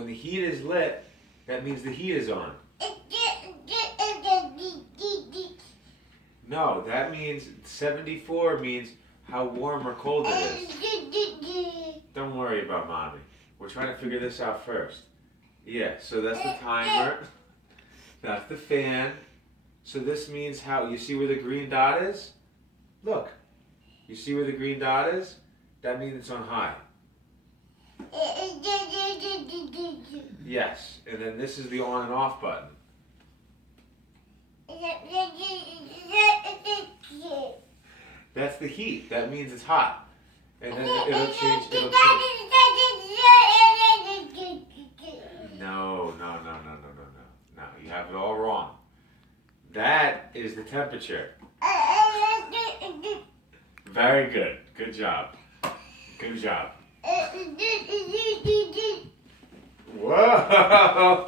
When the heat is lit, that means the heat is on. No, that means 74 means how warm or cold it is. Don't worry about mommy. We're trying to figure this out first. Yeah, so that's the timer. That's the fan. So this means how, you see where the green dot is? Look. You see where the green dot is? That means it's on high. Yes, and then this is the on and off button. That's the heat. That means it's hot. And then it'll change. No. No, you have it all wrong. That is the temperature. Very good. Good job. Good job. Whoa!